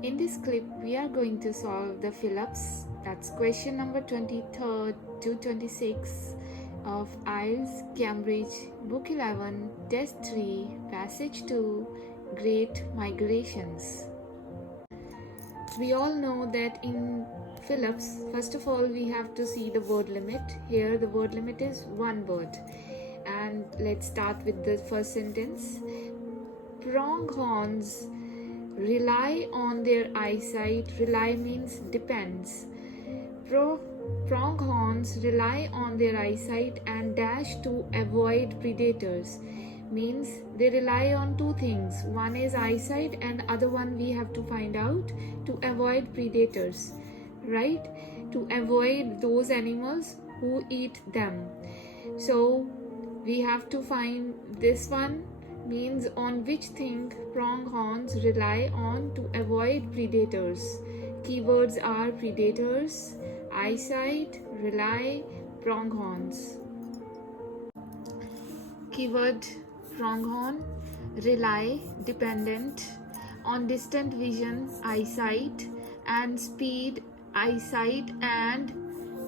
In this clip, we are going to solve the fill-ups. That's question number 23rd to 26 of IELTS Cambridge, Book 11, Test 3, Passage 2, Great Migrations. We all know that in fill-ups, first of all, we have to see the word limit. Here, the word limit is one word. And let's start with the first sentence. Pronghorns rely on their eyesight. Rely means depends. Pronghorns rely on their eyesight and dash to avoid predators. Means they rely on two things. One is eyesight and other one we have to find out to avoid predators. Right? To avoid those animals who eat them. So we have to find this one. Means on which thing pronghorns rely on to avoid predators. Keywords are predators, eyesight, rely, pronghorns. Keyword pronghorn, rely, dependent, on distant vision, eyesight, and speed, eyesight, and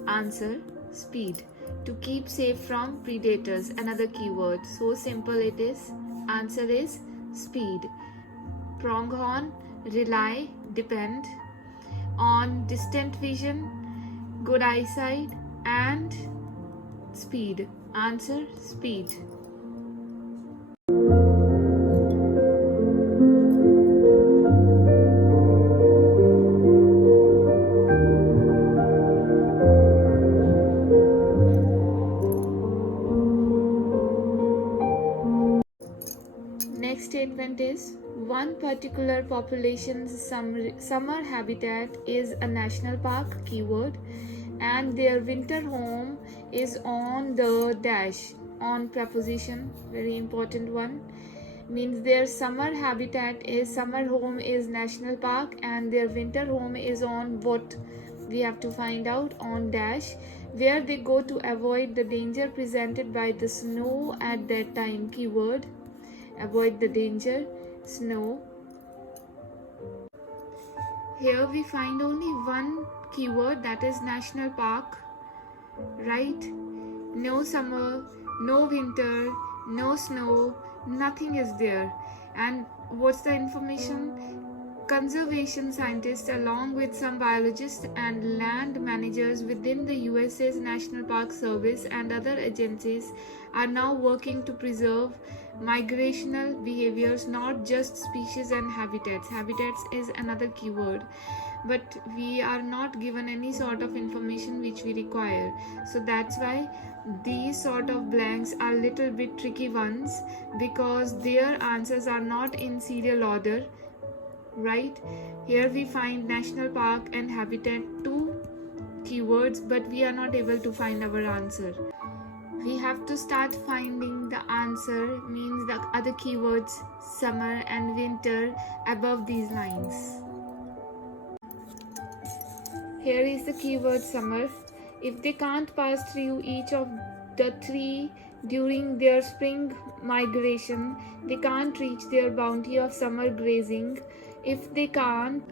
answer, speed. To keep safe from predators, another keyword. So simple it is. Answer is speed. Pronghorn, rely, depend on distant vision, good eyesight, and speed. Answer, speed. Next statement is one particular population's summer habitat is a national park, keyword, and their winter home is on the dash, on preposition, very important one. Means their summer habitat is, summer home is national park and their winter home is on what? We have to find out, on dash, where they go to avoid the danger presented by the snow at that time, keyword. Avoid the danger, snow. Here we find only one keyword, that is national park, right? No summer, no winter, no snow, nothing is there. And what's the information? Conservation scientists along with some biologists and land managers within the USA's National Park Service and other agencies are now working to preserve migrational behaviors, not just species and habitats. Habitats is another keyword, but we are not given any sort of information which we require. So that's why these sort of blanks are little bit tricky ones, because their answers are not in serial order. Right, here we find national park and habitat, two keywords, but we are not able to find our answer. We have to start finding the answer, means the other keywords summer and winter above these lines. Here is the keyword summer. If they can't pass through each of the three during their spring migration, they can't reach their bounty of summer grazing. If they can't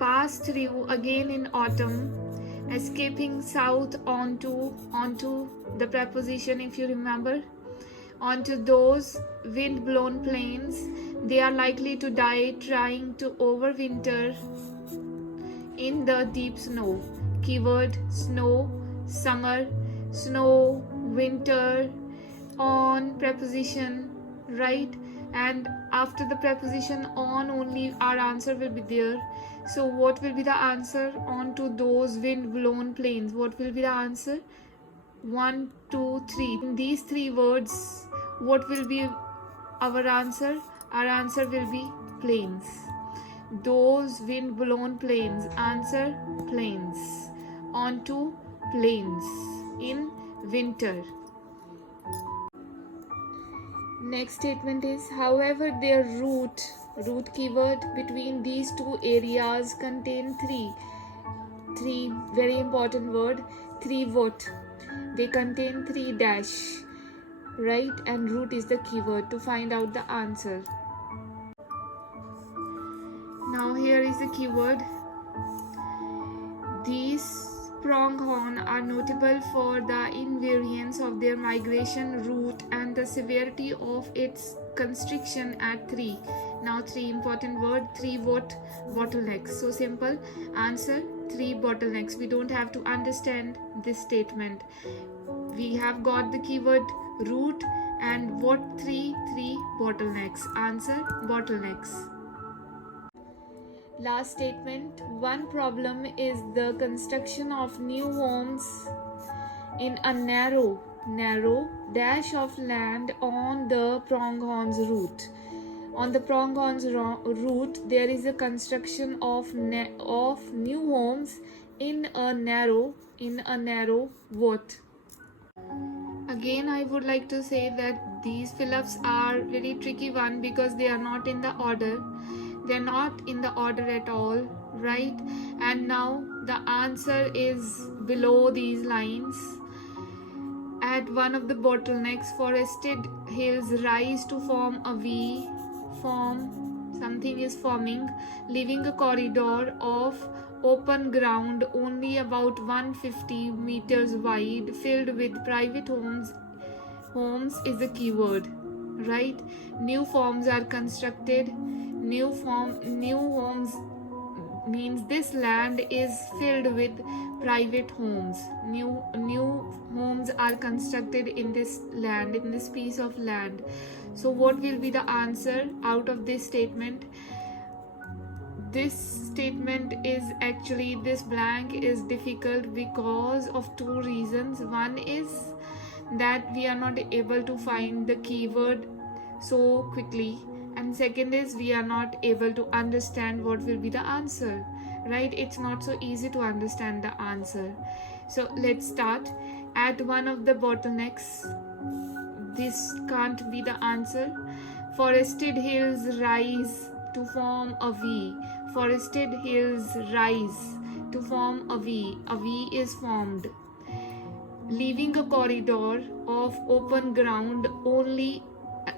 pass through again in autumn, escaping south onto the preposition, if you remember, onto those wind-blown plains, they are likely to die trying to overwinter in the deep snow. Keyword snow, summer, snow, winter, on preposition, right? And after the preposition on only our answer will be there. So what will be the answer? On to those wind-blown plains. What will be the answer? 1, 2, 3. In these three words, what will be our answer? Our answer will be plains. Those wind-blown plains. Answer, plains. On to plains in winter. Next statement is, however, their route keyword between these two areas contain three very important word, three what? They contain three dash, right? And route is the keyword to find out the answer. Now here is the keyword. These pronghorn are notable for the invariance of their migration route and the severity of its constriction at 3. Now 3 important word, 3 what? Bottlenecks. So simple answer, 3 bottlenecks. We don't have to understand this statement. We have got the keyword route and what? 3 bottlenecks. Answer, bottlenecks. Last statement. One problem is the construction of new homes in a narrow dash of land on the Pronghorn's route. On the Pronghorn's route, there is a construction of new homes in a narrow what? Again, I would like to say that these fill-ups are very tricky one because they are not in the order. They're not in the order at all, right? And now the answer is below these lines. At one of the bottlenecks, forested hills rise to form a V, something is forming, leaving a corridor of open ground only about 150 meters wide, filled with private homes. Homes is the keyword, right? New forms are constructed. New homes means this land is filled with private homes. New homes are constructed in this land, in this piece of land. So what will be the answer out of this statement? This statement is actually, this blank is difficult because of 2 reasons. One is that we are not able to find the keyword so quickly, and second is we are not able to understand what will be the answer, right? It's not so easy to understand the answer. So let's start. At one of the bottlenecks, this can't be the answer. Forested hills rise to form a V. Forested hills rise to form a V. A V is formed, leaving a corridor of open ground only.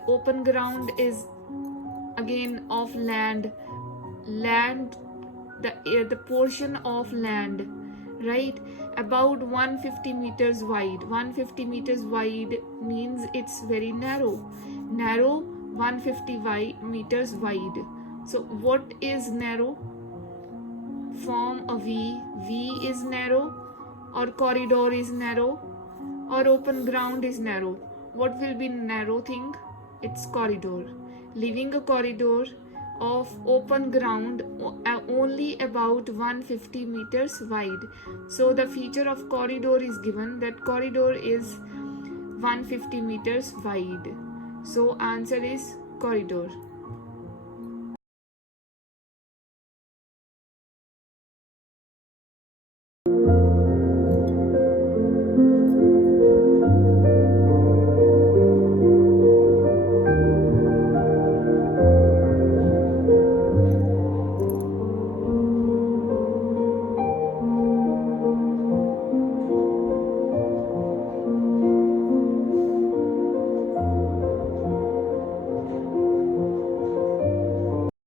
Open ground is again of land, the portion of land, right? About 150 meters wide. 150 meters wide means it's very narrow. 150 meters wide. So what is narrow? Form a V. V is narrow, or corridor is narrow, or open ground is narrow. What will be narrow thing? It's corridor. Leaving a corridor of open ground only about 150 meters wide. So the feature of corridor is given, that corridor is 150 meters wide. So answer is corridor.